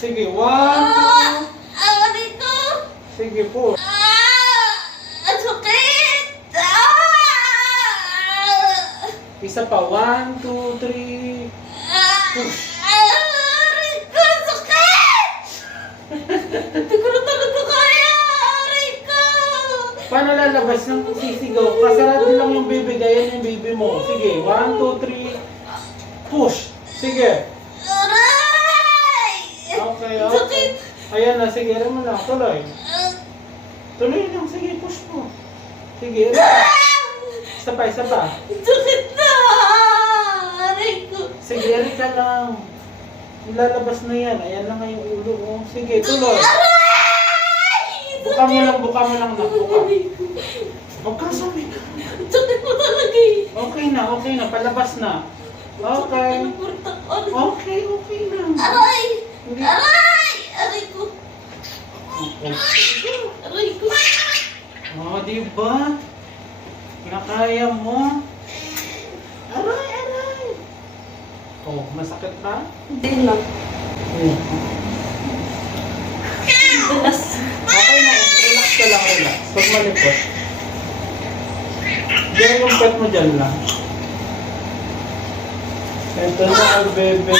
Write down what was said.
Sige, 1, 2. Aray ko! Sige, push. Ang sakit! Isa pa, 1, 2, 3. Push. Aray ko! Ang sakit! Hindi ko na talaga kaya! Aray ko! Paano lalabas ng sisigaw? Kasarado lang yung bibig. Ayan yung baby mo. Sige, 1, 2, 3. Push. Sige. Aray! Okay, Ang okay. sakit! Ayan na, sige, alam mo na. Tuloy. Tuloy lang, sige, push mo. Sige, isa pa, isa pa. Ang sakit na! Aray ko! Sige, ka lang. Ilalabas na yan. Ayan lang nga yung ulo mo. Sige, tuloy. Aray! Buka mo lang, buka mo lang na. Buka. Aray ko! Huwag kang sabi ka. Ang sakit mo talaga eh! Okay na. Palabas na. Okay. Okay, okay na. Aray! Hindi. Aray! Aray ko! Okay. Aray ko! Oh, diba? Nakaya mo. Aray. Oh, masakit ba? Hindi na. Balas. Okay na, relax ka lang, relax. Huwag malipot. Diyan yung pet mo dyan lang. Ito na ang bebe.